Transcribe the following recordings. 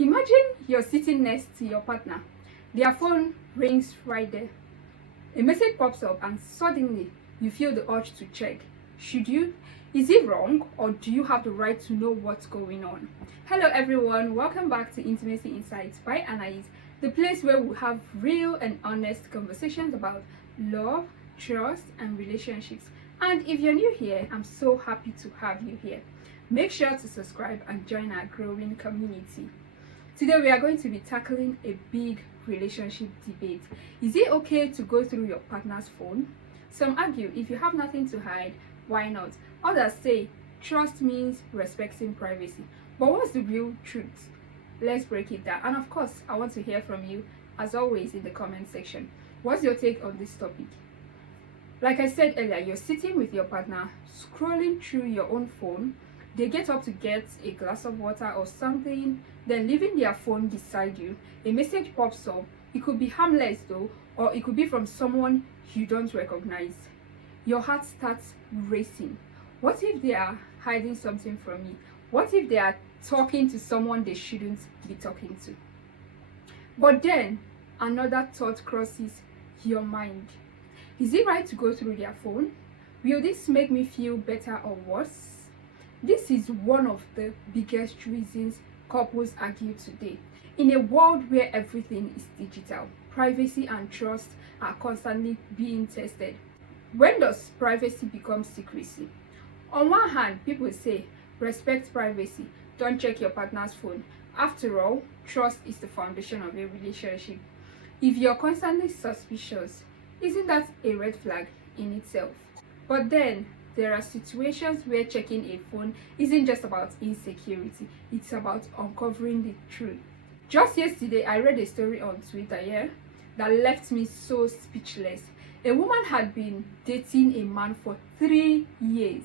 Imagine you're sitting next to your partner. Their phone rings right there. A message pops up and suddenly you feel the urge to check. Should you? Is it wrong or do you have the right to know what's going on? Hello everyone, welcome back to Intimacy Insights by Anais, the place where we have real and honest conversations about love, trust and relationships. And if you're new here, I'm so happy to have you here. Make sure to subscribe and join our growing community. Today we are going to be tackling a big relationship debate. Is it okay to go through your partner's phone? Some argue if you have nothing to hide, why not? Others say trust means respecting privacy. But what's the real truth? Let's break it down. And of course, I want to hear from you as always in the comment section. What's your take on this topic? Like I said earlier, you're sitting with your partner, scrolling through your own phone. They get up to get a glass of water or something, then leaving their phone beside you. A message pops up. It could be harmless though, or it could be from someone you don't recognize. Your heart starts racing. What if they are hiding something from me? What if they are talking to someone they shouldn't be talking to? But then another thought crosses your mind. Is it right to go through their phone? Will this make me feel better or worse? This is one of the biggest reasons couples argue today. In a world where everything is digital, privacy and trust are constantly being tested. When does privacy become secrecy? On one hand, people say, respect privacy, don't check your partner's phone. After all, trust is the foundation of a relationship. If you're constantly suspicious, isn't that a red flag in itself? But then, there are situations where checking a phone isn't just about insecurity, it's about uncovering the truth. Just yesterday, I read a story on Twitter, that left me so speechless. A woman had been dating a man for 3 years,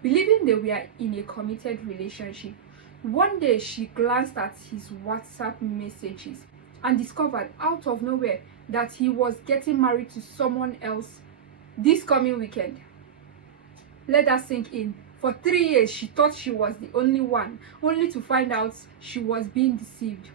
believing they were in a committed relationship. One day, she glanced at his WhatsApp messages and discovered out of nowhere that he was getting married to someone else this coming weekend. Let that sink in. For 3 years, she thought she was the only one, only to find out she was being deceived.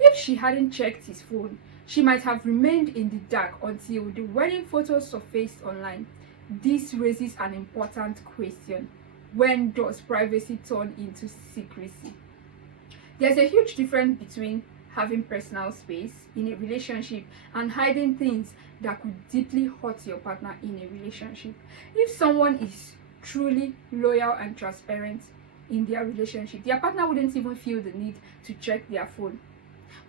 If she hadn't checked his phone, she might have remained in the dark until the wedding photos surfaced online. This raises an important question. When does privacy turn into secrecy? There's a huge difference between having personal space in a relationship and hiding things that could deeply hurt your partner in a relationship. If someone is truly loyal and transparent in their relationship, their partner wouldn't even feel the need to check their phone.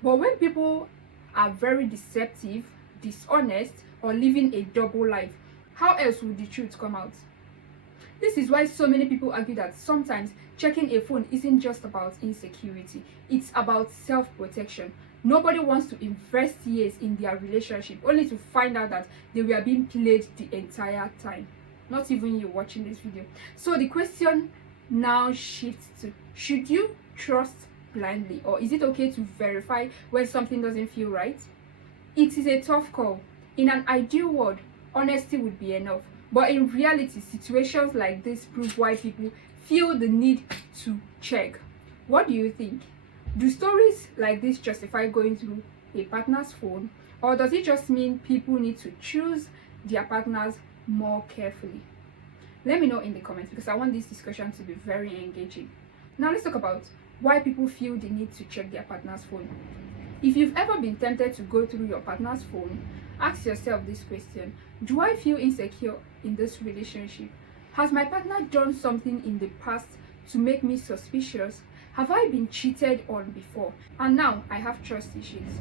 But when people are very deceptive, dishonest, or living a double life, how else would the truth come out? This is why so many people argue that sometimes checking a phone isn't just about insecurity, it's about self-protection. Nobody wants to invest years in their relationship only to find out that they were being played the entire time. Not even you watching this video. So the question now shifts to, should you trust blindly, or is it okay to verify when something doesn't feel right? It is a tough call. In an ideal world, honesty would be enough. But in reality, situations like this prove why people feel the need to check. What do you think? Do stories like this justify going through a partner's phone, or does it just mean people need to choose their partners more carefully? Let me know in the comments because I want this discussion to be very engaging. Now let's talk about why people feel the need to check their partner's phone. If you've ever been tempted to go through your partner's phone, ask yourself this question. Do I feel insecure in this relationship? Has my partner done something in the past to make me suspicious? Have I been cheated on before? And now I have trust issues.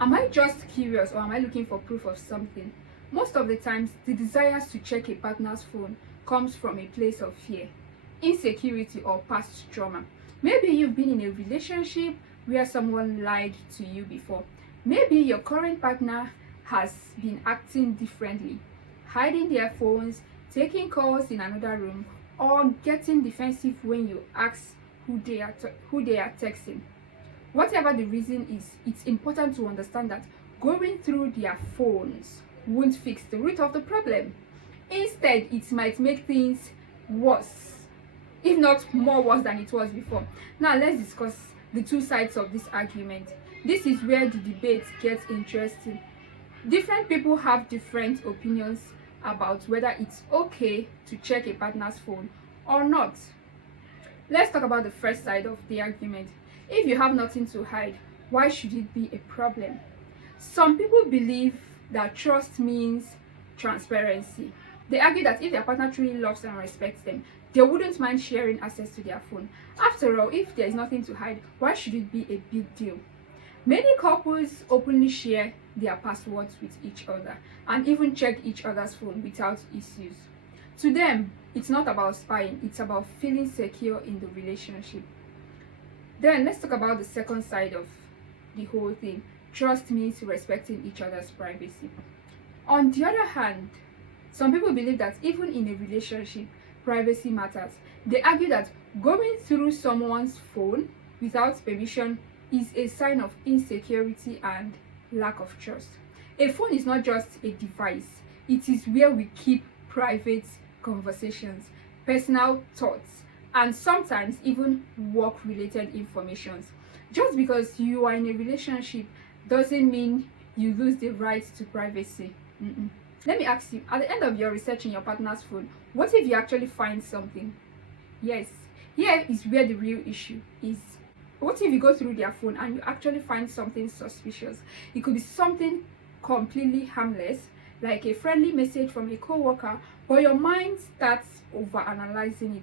Am I just curious, or am I looking for proof of something? Most of the times, the desires to check a partner's phone comes from a place of fear, insecurity, or past trauma. Maybe you've been in a relationship where someone lied to you before. Maybe your current partner has been acting differently, hiding their phones, taking calls in another room, or getting defensive when you ask who they are texting. Whatever the reason is, it's important to understand that going through their phones won't fix the root of the problem. Instead, it might make things worse, if not more worse than it was before. Now let's discuss the two sides of this argument. This is where the debate gets interesting. Different people have different opinions about whether it's okay to check a partner's phone or not. Let's talk about the first side of the argument. If you have nothing to hide, why should it be a problem? Some people believe that trust means transparency. They argue that if their partner truly loves and respects them, they wouldn't mind sharing access to their phone. After all, if there is nothing to hide, why should it be a big deal? Many couples openly share their passwords with each other and even check each other's phone without issues. To them, it's not about spying, it's about feeling secure in the relationship. Then let's talk about the second side of the whole thing. Trust means respecting each other's privacy. On the other hand, some people believe that even in a relationship, privacy matters. They argue that going through someone's phone without permission is a sign of insecurity and lack of trust. A phone is not just a device, it is where we keep private conversations, personal thoughts, and sometimes even work-related information. Just because you are in a relationship doesn't mean you lose the right to privacy. Let me ask you, at the end of your research in your partner's phone, what if you actually find something? Yes, here is where the real issue is. What if you go through their phone and you actually find something suspicious? It could be something completely harmless, like a friendly message from a co-worker, but your mind starts over-analyzing it.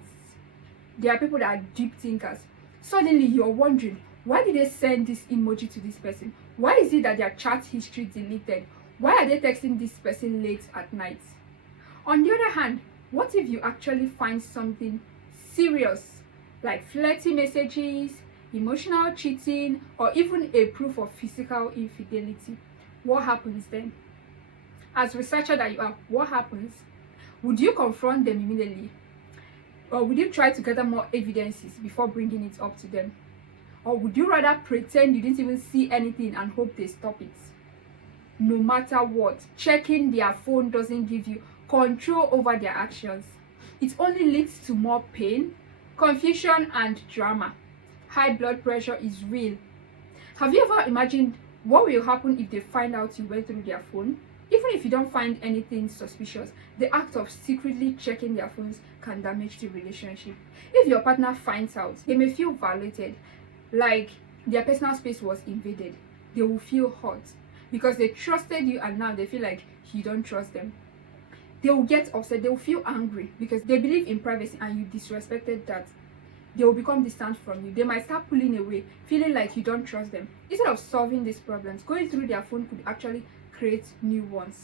There are people that are deep thinkers. Suddenly you're wondering, why did they send this emoji to this person? Why is it that their chat history deleted? Why are they texting this person late at night? On the other hand, what if you actually find something serious, like flirty messages, emotional cheating, or even a proof of physical infidelity? What happens then? As researcher that you are, what happens? Would you confront them immediately? Or would you try to gather more evidences before bringing it up to them? Or would you rather pretend you didn't even see anything and hope they stop it? No matter what, checking their phone doesn't give you control over their actions. It only leads to more pain, confusion, and drama. High blood pressure is real. Have you ever imagined what will happen if they find out you went through their phone? Even if you don't find anything suspicious, the act of secretly checking their phones can damage the relationship. If your partner finds out, they may feel violated, like their personal space was invaded. They will feel hurt because they trusted you and now they feel like you don't trust them. They will get upset, they will feel angry because they believe in privacy and you disrespected that. They will become distant from you. They might start pulling away, feeling like you don't trust them. Instead of solving these problems, going through their phone could actually create new ones.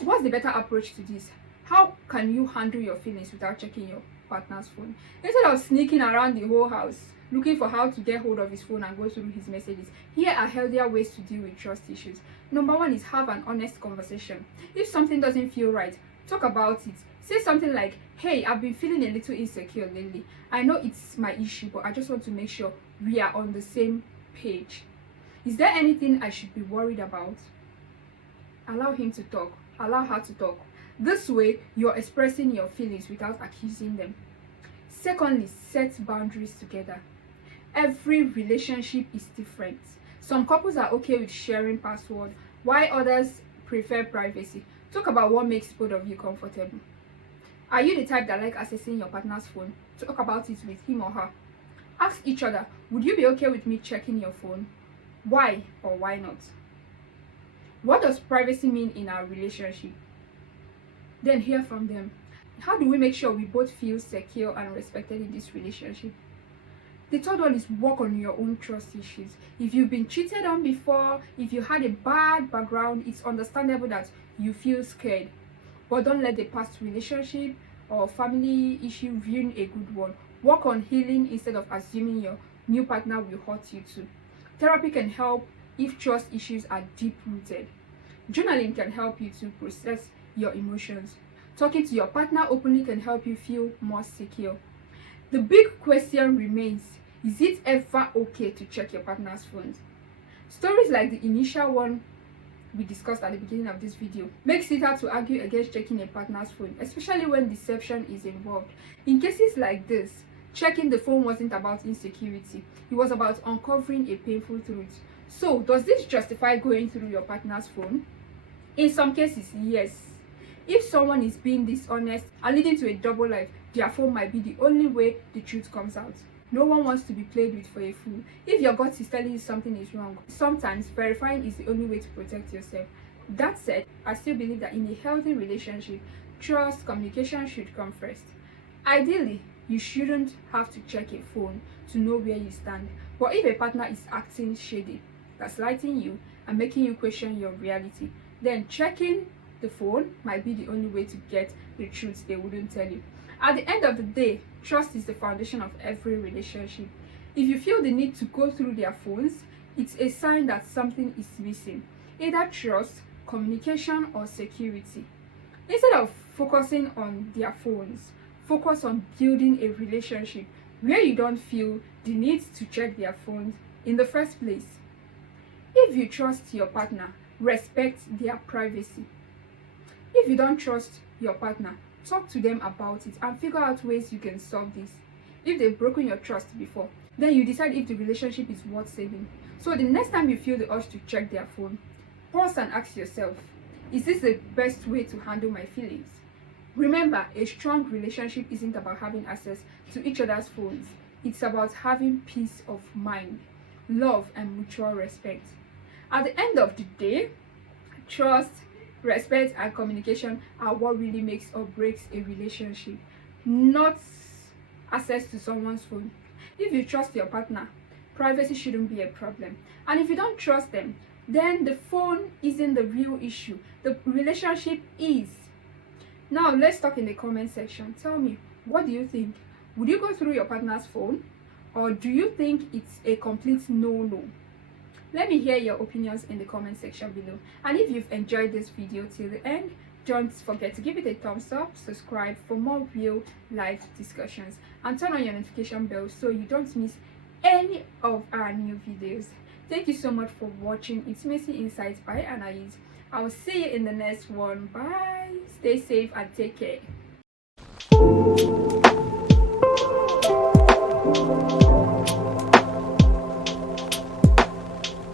What's the better approach to this? How can you handle your feelings without checking your partner's phone? Instead of sneaking around the whole house, looking for how to get hold of his phone and go through his messages, here are healthier ways to deal with trust issues. Number one is have an honest conversation. If something doesn't feel right, talk about it. Say something like, hey, I've been feeling a little insecure lately. I know it's my issue, but I just want to make sure we are on the same page. Is there anything I should be worried about? Allow him to talk. Allow her to talk. This way, you're expressing your feelings without accusing them. Secondly, set boundaries together. Every relationship is different. Some couples are okay with sharing passwords, while others prefer privacy. Talk about what makes both of you comfortable. Are you the type that like accessing your partner's phone? Talk about it with him or her. Ask each other, would you be okay with me checking your phone? Why or why not? What does privacy mean in our relationship? Then hear from them. How do we make sure we both feel secure and respected in this relationship? The third one is work on your own trust issues. If you've been cheated on before, if you had a bad background, it's understandable that you feel scared. But don't let the past relationship or family issue ruin a good one. Work on healing instead of assuming your new partner will hurt you too. Therapy can help if trust issues are deep-rooted. Journaling can help you to process your emotions. Talking to your partner openly can help you feel more secure. The big question remains, is it ever okay to check your partner's phones? Stories like the initial one we discussed at the beginning of this video makes it hard to argue against checking a partner's phone, especially when deception is involved. In cases like this, Checking the phone wasn't about insecurity, it was about uncovering a painful truth. So, does this justify going through your partner's phone? In some cases, yes. If someone is being dishonest and leading to a double life, their phone might be the only way the truth comes out. No one wants to be played with for a fool. If your gut is telling you something is wrong, sometimes verifying is the only way to protect yourself. That said, I still believe that in a healthy relationship, trust, communication should come first. Ideally, you shouldn't have to check a phone to know where you stand. But if a partner is acting shady, gaslighting you, and making you question your reality, then checking the phone might be the only way to get the truth they wouldn't tell you. At the end of the day, trust is the foundation of every relationship. If you feel the need to go through their phones, it's a sign that something is missing, either trust, communication, or security. Instead of focusing on their phones, focus on building a relationship where you don't feel the need to check their phones in the first place. If you trust your partner, respect their privacy. If you don't trust your partner, talk to them about it and figure out ways you can solve this. If they've broken your trust before, then you decide if the relationship is worth saving. So the next time you feel the urge to check their phone, pause and ask yourself, is this the best way to handle my feelings? Remember, a strong relationship isn't about having access to each other's phones. It's about having peace of mind, love, and mutual respect. At the end of the day, trust, respect, and communication are what really makes or breaks a relationship, not access to someone's phone. If you trust your partner, privacy shouldn't be a problem. And if you don't trust them, then the phone isn't the real issue. The relationship is. Now, let's talk in the comment section. Tell me, what do you think? Would you go through your partner's phone? Or do you think it's a complete no-no? Let me hear your opinions in the comment section below. And if you've enjoyed this video till the end, don't forget to give it a thumbs up, subscribe for more real life discussions, and turn on your notification bell so you don't miss any of our new videos. Thank you so much for watching Intimacy Insights by Anais. I will see you in the next one. Bye. Stay safe and take care.